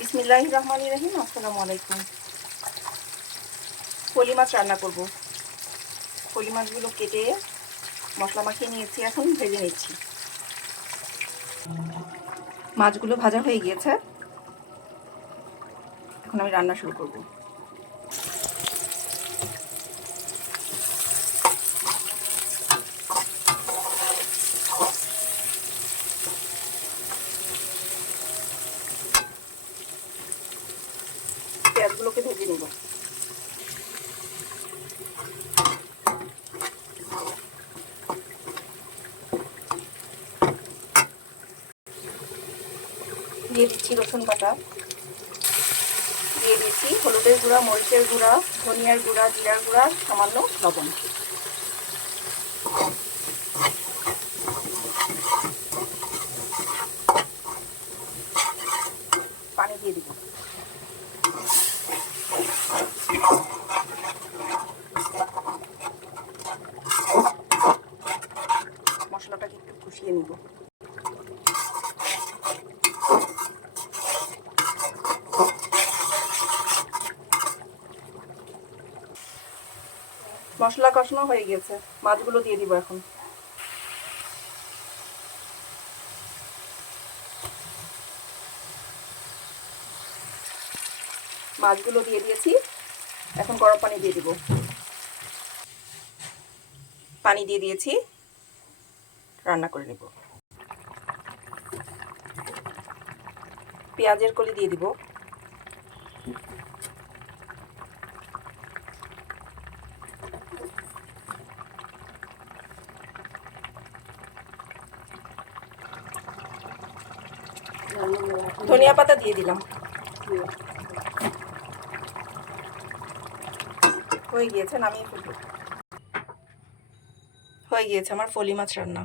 বিসমিল্লাহ রহমান রহিম, আসসালামু আলাইকুম। পলি মাছ রান্না করব। পলি মাছগুলো কেটে মশলা মাখিয়ে নিয়েছি, এখন ভেজে নিচ্ছি। মাছগুলো ভাজা হয়ে গিয়েছে। এখন আমি রান্না শুরু করব। পেঁয়াজগুলোকে ভেজে নেব। দিয়ে দিচ্ছি রসুন বাটা। দিয়ে দিয়েছি হলুদের গুঁড়া, মরিচের গুঁড়া, ধনিয়ার গুঁড়া, জিরার গুঁড়া, সামান্য লবণ। পানি দিয়ে দিব। মশলা কষানো হয়ে গেছে। মাছগুলো দিয়ে দিব এখন। মাছগুলো দিয়ে দিয়েছি। এখন গরম পানি দিয়ে দিব। পানি দিয়ে দিয়েছি। রান্না করে নেব। পেঁয়াজের কলি দিয়ে দিব। ধনিয়া পাতা দিয়ে দিলাম। হয়ে গিয়েছে নামিয়ে হয়ে গিয়েছে আমার ফলি মাছ রান্না।